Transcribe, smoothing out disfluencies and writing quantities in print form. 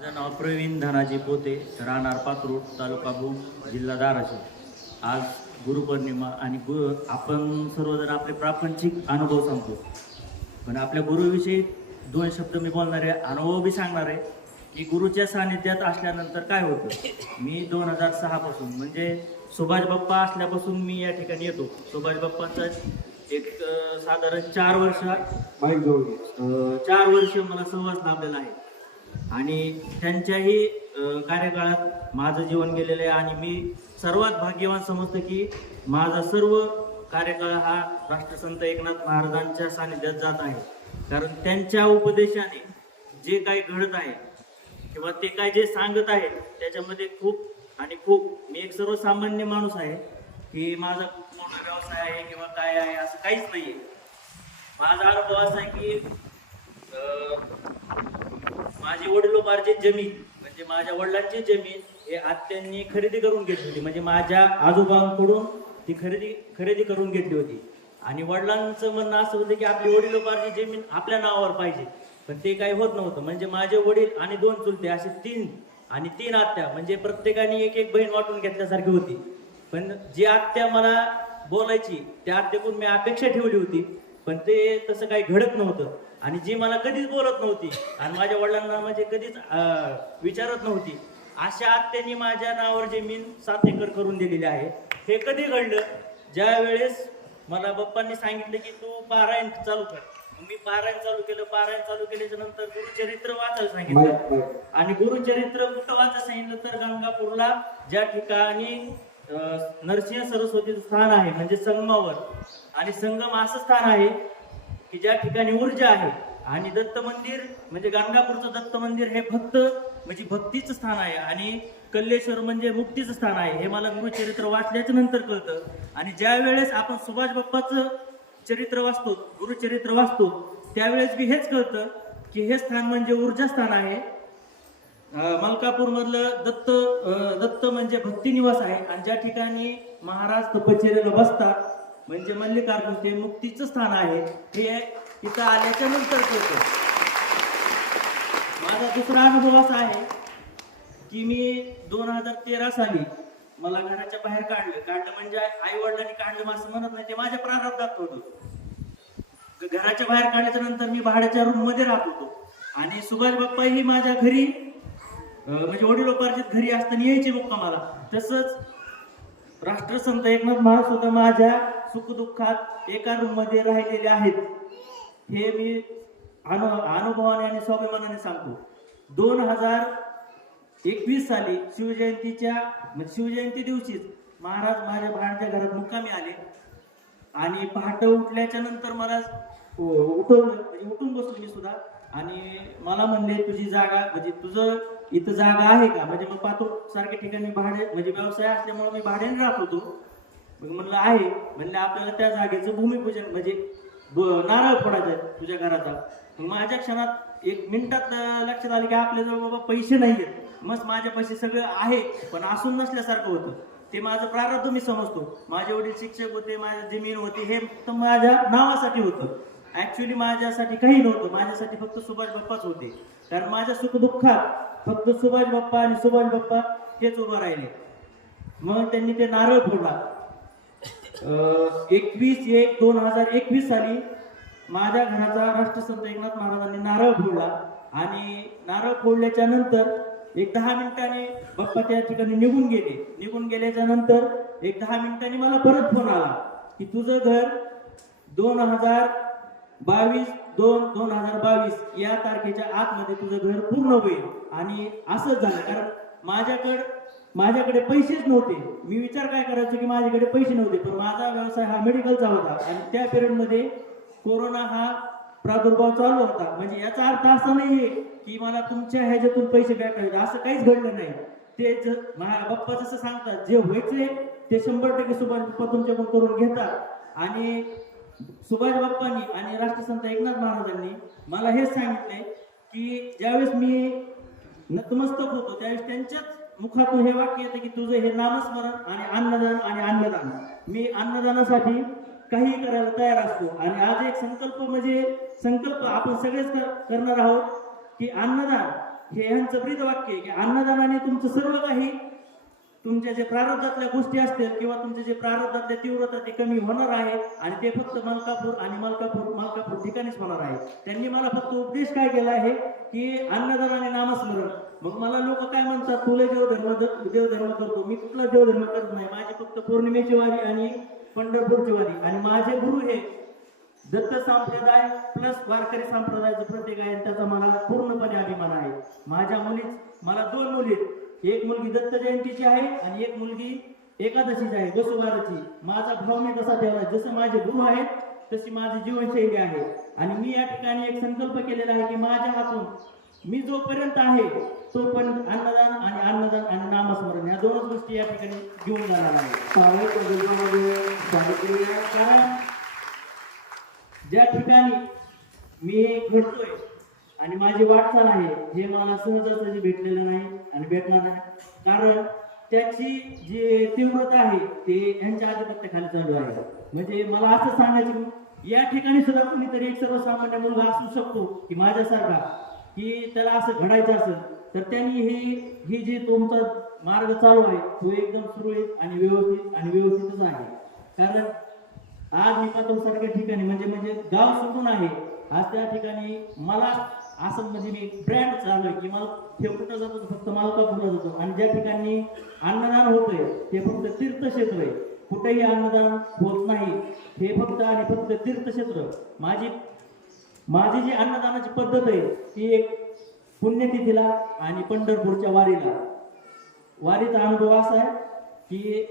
माझं नाव प्रवीण धनाजी पोते, राहणार पात्रूड, तालुका भूम, जिल्हा धाराशिव. आज गुरुपौर्णिमा आणि आपण सर्वजण आपले प्रापंचिक अनुभव सांगतो, पण आपल्या गुरुविषयी दोन शब्द मी बोलणार आहे, अनुभव बी सांगणार आहे की गुरुच्या सानिध्यात असल्यानंतर काय होतं. मी 2006 पासून म्हणजे सुभाष बाप्पा असल्यापासून मी या ठिकाणी येतो. सुभाष बाप्पांचा एक साधारण 4 वर्ष मला सहवास लाभलेला आहे आणि त्यांच्याही कार्यकाळात माझं जीवन गेलेलं आहे आणि मी सर्वात भाग्यवान समजतो की माझा सर्व कार्यकाळ हा राष्ट्रसंत एकनाथ महाराजांच्या सानिध्यात जात आहे. कारण त्यांच्या उपदेशाने जे काही घडत आहे किंवा ते काय जे सांगत आहेत त्याच्यामध्ये खूप मी एक सर्वसामान्य माणूस आहे की माझा मोठा व्यवसाय आहे किंवा काय आहे असं काहीच नाही आहे. माझा अनुभव असा आहे की माझी वडिलोपार्जित जमीन म्हणजे माझ्या वडिलांची जमीन हे आत्यांनी खरेदी करून घेतली होती, म्हणजे माझ्या आजोबांकडून ती खरेदी करून घेतली होती. आणि वडिलांचं म्हणणं असं होतं की आपली वडिलोपार्जित जमीन आपल्या नावावर पाहिजे, पण ते काही होत नव्हतं. म्हणजे माझे वडील आणि 2 चुलते असे 3 आत्या, म्हणजे प्रत्येकाने एक बहीण वाटून घेतल्यासारखी होती. पण जी आत्या मला बोलायची त्या आत्याकडून मी अपेक्षा ठेवली होती, पण ते तसं काही घडत नव्हतं. आणि जी मला कधीच बोलत नव्हती आणि माझ्या वडिलांना म्हणजे कधीच विचारत नव्हती, अशा आत्यांनी माझ्या नावावर जमीन 7 एकर करून दिलेली आहे. हे कधी घडलं, ज्या वेळेस मला बाप्पांनी सांगितलं की तू पारायण चालू कर. मी पारायण चालू केल्याच्या नंतर गुरुचरित्र वाचायला सांगितलं. आणि गुरुचरित्र कुठं वाचायला सांगितलं तर गंगापूरला ज्या ठिकाणी नरसिंह सरस्वतीचं स्थान आहे म्हणजे संगमावर, आणि संगम असं स्थान आहे की ज्या ठिकाणी ऊर्जा आहे. आणि दत्त मंदिर म्हणजे गाणगापूरचं दत्त मंदिर हे फक्त म्हणजे भक्तीचं स्थान आहे आणि कल्लेश्वर म्हणजे मुक्तीचं स्थान आहे. हे मला गुरुचरित्र वाचल्याच्या नंतर कळतं. आणि ज्या वेळेस आपण सुभाष बाप्पाचं चरित्र वाचतो, गुरुचरित्र वाचतो, त्यावेळेस बी हेच कळतं की हे स्थान म्हणजे ऊर्जा स्थान आहे. मलकापूर मधलं दत्त म्हणजे भक्ती निवास आहे आणि ज्या ठिकाणी महाराज तपश्चर्येला बसतात म्हणजे मल्लिकार्जुन ते मुक्तीचं स्थान आहे. हे तिथं आल्याच्या नंतर कळतं. माझा दुसरा अनुभव असा आहे की मी 2013 साली मला घराच्या बाहेर काढलं म्हणजे आई वडिलांनी काढलं असं म्हणत नाही, ते माझ्या प्रारब्धात होतं. घराच्या बाहेर काढल्याच्या नंतर मी भाड्याच्या रूम मध्ये राहत होतो आणि सुभाष बाप्पा ही माझ्या घरी म्हणजे वडिलोपार्जित घरी असताना यायचे मुक्कामाला. तसंच राष्ट्रसंत एकनाथ महाराज सुद्धा माझ्या सुखदुःखात एका रूम मध्ये राहिलेले आहेत. हे मी अनुभवाने आणि स्वाभिमानाने सांगतो. 2021 साली शिवजयंती दिवशीच महाराज माझ्या भाड्याच्या घरात मुक्कामी आले आणि पहाटे उठल्याच्या नंतर मला उठून बसलो मी सुद्धा. आणि मला म्हणले तुझी जागा म्हणजे तुझं इथं जागा आहे का, म्हणजे मग पातूर सारख्या ठिकाणी भाडे म्हणजे व्यवसाय असल्यामुळे मी भाड्याने राहत होतो. मग म्हणलं आहे, म्हणलं आपल्याला त्या जागेचं भूमिपूजन म्हणजे नारळ फोडायचं तुझ्या घराचा. मग माझ्या क्षणात 1 मिनिटात लक्षात आलं की आपल्याजवळ बाबा पैसे नाहीयेत. मग माझे पैसे सगळे आहे पण असून नसल्यासारखं होतं. ते माझं प्रारब्ध मी समजतो. माझे वडील शिक्षक होते, माझी जमीन होती, हे फक्त माझ्या नावासाठी होतं. ऍक्च्युली माझ्यासाठी काही नव्हतं, माझ्यासाठी फक्त सुभाष बाप्पाच होते. कारण माझ्या सुखदुःखात फक्त सुभाष बाप्पा आणि सुभाष बाप्पा हेच उभं राहिले. मग त्यांनी ते नारळ फोडला. 21/1/2021 साली माझ्या घराचा राष्ट्रसंत एकनाथ महाराजांनी नारळ फोडला आणि नारळ फोडल्याच्या नंतर 10 मिनिटांनी बाप्पा त्या ठिकाणी निघून गेल्याच्या नंतर 10 मिनिटांनी मला परत फोन आला की तुझं घर 2022 या तारखेच्या आतमध्ये तुझं घर पूर्ण होईल. आणि असंच झालं. कारण माझ्याकडे पैसेच नव्हते. मी विचार काय करायचो की माझ्याकडे पैसे नव्हते, पण माझा व्यवसाय हा मेडिकलचा होता आणि त्या पिरियडमध्ये कोरोना हा प्रादुर्भाव चालू होता. म्हणजे याचा अर्थ असा नाहीये की मला तुमच्या ह्याच्यातून पैसे भेटायचे, असं काहीच घडलं नाही. ते बाप्पा जसं सांगतात जे व्हायचे ते 100% सुभाष बाप्पा तुमच्याकडून करून घेतात. आणि सुभाष बाप्पांनी आणि राष्ट्रसंत एकनाथ महाराजांनी मला हेच सांगितले की ज्यावेळेस मी नतमस्तक होतो त्यावेळेस त्यांच्याच मुखातून हे वाक्य येतं की तुझं हे नामस्मरण आणि अन्नदान. मी अन्नदानासाठी काही करायला तयार असतो. आणि आज एक संकल्प आपण सगळेच करणार आहोत की अन्नदान हे यांचं ब्रीद वाक्य आहे की अन्नदानाने तुमचं सर्व काही, तुमच्या जे प्रारब्धातल्या गोष्टी असतील किंवा तुमचे जे प्रारब्धातल्या तीव्रता ते कमी होणार आहे आणि ते फक्त मलकापूर ठिकाणीच होणार आहे. त्यांनी मला फक्त उपदेश काय केला आहे की अन्नदानाने नामस्मरण. मग मला लोक काय म्हणतात, तुला देवधर्म करतो. मी कुठला देवधर्म करत नाही. माझी फक्त पौर्णिमेची वारी आणि पंढरपूरची वारी, आणि माझे गुरु हे दत्त संप्रदाय प्लस वारकरी संप्रदायाचं प्रतीक आहे. त्याचा मला पूर्णपणे अभिमान आहे. माझ्या मला 2 मुली आहेत. एक मुलगी दत्त जयंतीची आहे आणि एक मुलगी एकादशीची आहे, वसुबारची. माझा भाव मी कसा ठेवला, जसं माझे गुरु आहेत तशी माझी जीवनशैली आहे. आणि मी या ठिकाणी एक संकल्प केलेला आहे की माझ्या हातून मी जोपर्यंत आहे तोपर्यंत अन्नदान आणि नामस्मरण या 2च गोष्टी या ठिकाणी घेऊन जाणार आहे. कारण ज्या ठिकाणी मी घडतोय आणि माझी वाटचाल आहे हे मला सहजासहजी भेटलेलं नाही आणि भेटणार नाही. कारण त्याची जी तीव्रता आहे ते यांच्या आधिपत्याखाली चालू आहे. म्हणजे मला असं सांगायचं की या ठिकाणी सुद्धा कोणीतरी एक सर्वसामान्य मुलगा असू शकतो की माझ्यासारखा, की त्याला असं घडायचं असेल तर त्यांनी ही जी तुमचा मार्ग चालू आहे तो एकदम सुरळीत आणि व्यवस्थितच आहे. कारण आज मी सारख्या ठिकाणी म्हणजे गाव सोडून आहे, आज त्या ठिकाणी मला असं म्हणजे मी ब्रँड चालू आहे की मला कुठं जातो फक्त मालकापूरला जातो. आणि ज्या ठिकाणी अन्नदान होतंय ते फक्त तीर्थक्षेत्र आहे. कुठेही अन्नदान होत नाही, हे फक्त तीर्थक्षेत्र. माझी जी अन्नदानाची पद्धत आहे ती एक पुण्यतिथीला आणि पंढरपूरच्या वारीचा अनुभव असा आहे की